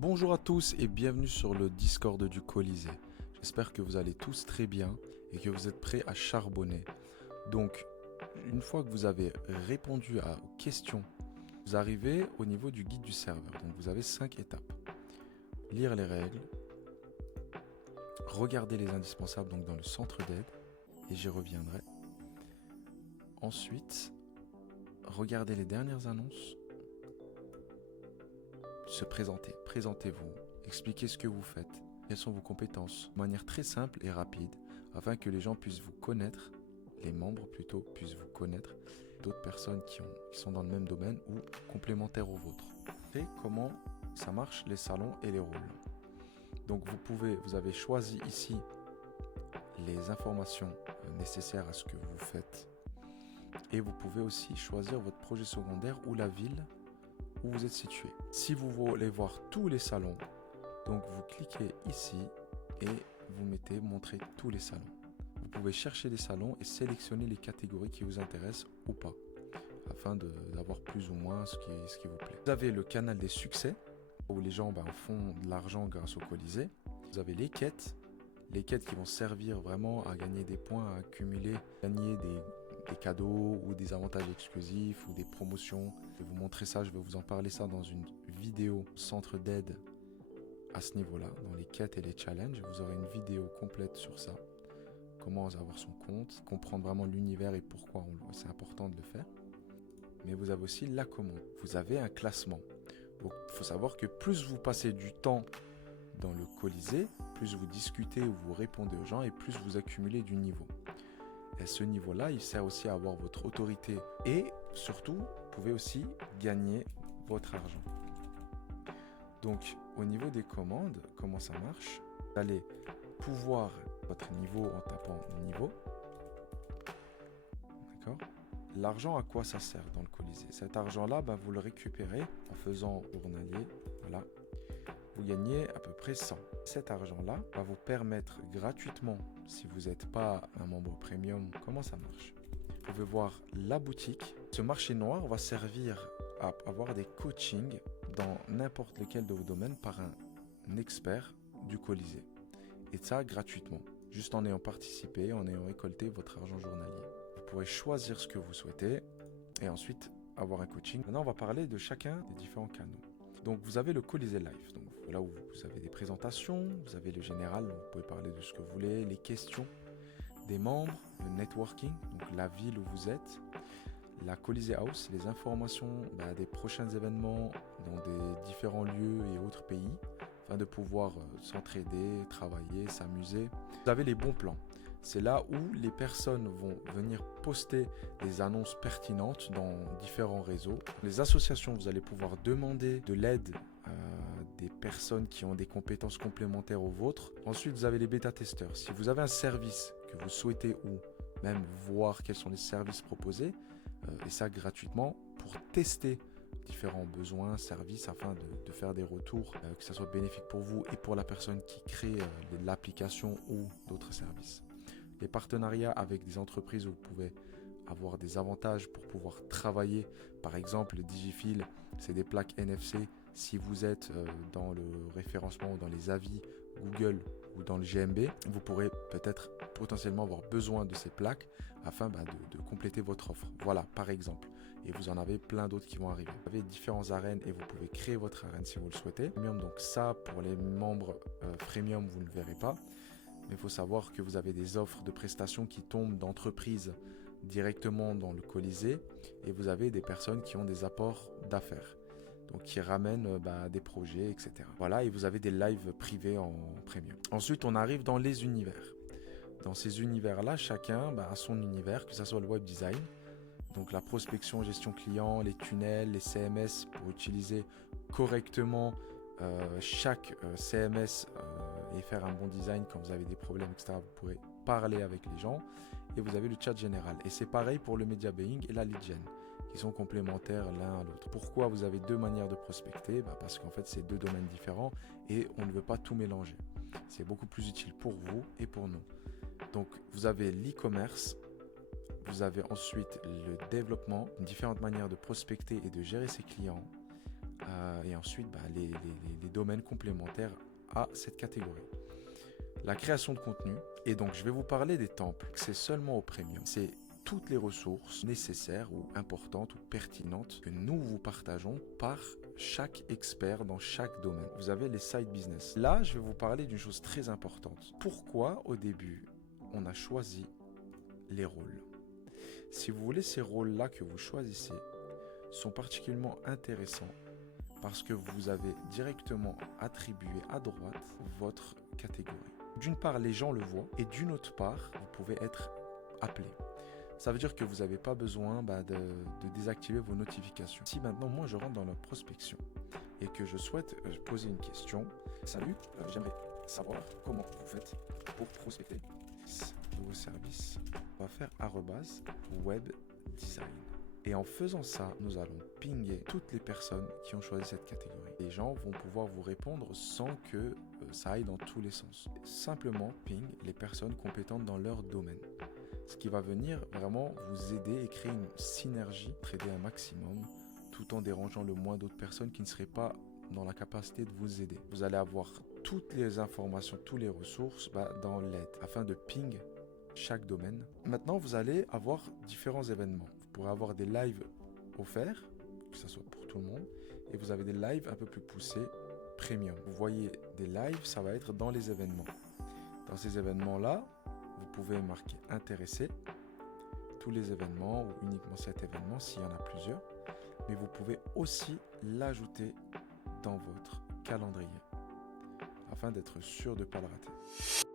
Bonjour à tous et bienvenue sur le Discord du Colisée. J'espère que vous allez tous très bien et que vous êtes prêts à charbonner. Donc, une fois que vous avez répondu aux questions, vous arrivez au niveau du guide du serveur. Donc, vous avez 5 étapes. Lire les règles, regarder les indispensables donc dans le centre d'aide, et j'y reviendrai. Ensuite, regardez les dernières annonces, se présenter, présentez-vous, expliquez ce que vous faites, quelles sont vos compétences, de manière très simple et rapide, afin que les gens puissent vous connaître, les membres plutôt puissent vous connaître, d'autres personnes qui sont dans le même domaine ou complémentaires au vôtre. Et comment ça marche les salons et les rôles. Donc vous avez choisi ici les informations nécessaires à ce que vous faites, et vous pouvez aussi choisir votre projet secondaire ou la ville où vous êtes situé. Si vous voulez voir tous les salons, donc vous cliquez ici et vous mettez montrer tous les salons. Vous pouvez chercher des salons et sélectionner les catégories qui vous intéressent ou pas, afin d'avoir plus ou moins ce qui vous plaît. Vous avez le canal des succès, où les gens font de l'argent grâce au Colisée. Vous avez les quêtes qui vont servir vraiment à gagner des points, à accumuler, gagner des cadeaux ou des avantages exclusifs ou des promotions. Je vais vous montrer ça, je vais vous en parler ça dans une vidéo centre d'aide à ce niveau-là, dans les quêtes et les challenges. Vous aurez une vidéo complète sur ça, comment avoir son compte, comprendre vraiment l'univers et pourquoi c'est important de le faire. Mais vous avez aussi la commande, vous avez un classement. Donc il faut savoir que plus vous passez du temps dans le Colisée, plus vous discutez ou vous répondez aux gens et plus vous accumulez du niveau. Et ce niveau-là, il sert aussi à avoir votre autorité et surtout, vous pouvez aussi gagner votre argent. Donc, au niveau des commandes, comment ça marche? Vous allez pouvoir votre niveau en tapant niveau. D'accord? L'argent, à quoi ça sert dans le Colisée? Cet argent-là, vous le récupérez en faisant journalier. Voilà. Vous gagnez à peu près 100. Cet argent-là va vous permettre gratuitement, si vous n'êtes pas un membre premium, comment ça marche? Vous pouvez voir la boutique. Ce marché noir va servir à avoir des coachings dans n'importe lequel de vos domaines par un expert du Colisée. Et ça gratuitement, juste en ayant participé, en ayant récolté votre argent journalier. Vous pourrez choisir ce que vous souhaitez et ensuite avoir un coaching. Maintenant, on va parler de chacun des différents canaux. Donc vous avez le Colisée Live, donc là où vous avez des présentations, vous avez le général, vous pouvez parler de ce que vous voulez, les questions des membres, le networking, donc la ville où vous êtes, la Colisée House, les informations des prochains événements dans des différents lieux et autres pays, afin de pouvoir s'entraider, travailler, s'amuser. Vous avez les bons plans. C'est là où les personnes vont venir poster des annonces pertinentes dans différents réseaux. Les associations, vous allez pouvoir demander de l'aide à des personnes qui ont des compétences complémentaires aux vôtres. Ensuite, vous avez les bêta-testeurs. Si vous avez un service que vous souhaitez ou même voir quels sont les services proposés, et ça gratuitement, pour tester différents besoins, services, afin de faire des retours, que ça soit bénéfique pour vous et pour la personne qui crée l'application ou d'autres services. Les partenariats avec des entreprises où vous pouvez avoir des avantages pour pouvoir travailler. Par exemple, le Digifil, c'est des plaques NFC. Si vous êtes dans le référencement ou dans les avis Google ou dans le GMB, vous pourrez peut-être potentiellement avoir besoin de ces plaques afin de compléter votre offre. Voilà, par exemple. Et vous en avez plein d'autres qui vont arriver. Vous avez différentes arènes et vous pouvez créer votre arène si vous le souhaitez. Donc ça, pour les membres premium, vous ne le verrez pas. Mais il faut savoir que vous avez des offres de prestations qui tombent d'entreprises directement dans le Colisée et vous avez des personnes qui ont des apports d'affaires, donc qui ramènent des projets, etc. Voilà, et vous avez des lives privés en premium. Ensuite, on arrive dans les univers. Dans ces univers-là, chacun a son univers, que ce soit le web design, donc la prospection, gestion client, les tunnels, les CMS pour utiliser correctement chaque CMS et faire un bon design quand vous avez des problèmes, etc. Vous pourrez parler avec les gens. Et vous avez le chat général. Et c'est pareil pour le media buying et la lead gen, qui sont complémentaires l'un à l'autre. Pourquoi vous avez deux manières de prospecter? Parce qu'en fait, c'est deux domaines différents et on ne veut pas tout mélanger. C'est beaucoup plus utile pour vous et pour nous. Donc, vous avez l'e-commerce. Vous avez ensuite le développement, différentes manières de prospecter et de gérer ses clients, et ensuite les domaines complémentaires à cette catégorie. La création de contenu, et donc je vais vous parler des temples, c'est seulement au premium. C'est toutes les ressources nécessaires ou importantes ou pertinentes que nous vous partageons par chaque expert dans chaque domaine. Vous avez les side business. Là, je vais vous parler d'une chose très importante. Pourquoi au début, on a choisi les rôles? Si vous voulez, ces rôles-là que vous choisissez sont particulièrement intéressants parce que vous avez directement attribué à droite votre catégorie. D'une part, les gens le voient et d'une autre part, vous pouvez être appelé. Ça veut dire que vous n'avez pas besoin de désactiver vos notifications. Si maintenant, moi, je rentre dans la prospection et que je souhaite poser une question. Salut, j'aimerais savoir comment vous faites pour prospecter de vos services. On va faire @webdesign. Et en faisant ça, nous allons pinguer toutes les personnes qui ont choisi cette catégorie. Les gens vont pouvoir vous répondre sans que ça aille dans tous les sens. Simplement ping les personnes compétentes dans leur domaine. Ce qui va venir vraiment vous aider et créer une synergie, trader un maximum, tout en dérangeant le moins d'autres personnes qui ne seraient pas dans la capacité de vous aider. Vous allez avoir toutes les informations, toutes les ressources dans l'aide afin de ping chaque domaine. Maintenant, vous allez avoir différents événements. Vous pourrez avoir des lives offerts, que ce soit pour tout le monde, et vous avez des lives un peu plus poussés, premium. Vous voyez des lives, ça va être dans les événements. Dans ces événements-là, vous pouvez marquer intéressé, tous les événements ou uniquement cet événement s'il y en a plusieurs, mais vous pouvez aussi l'ajouter dans votre calendrier afin d'être sûr de ne pas le rater.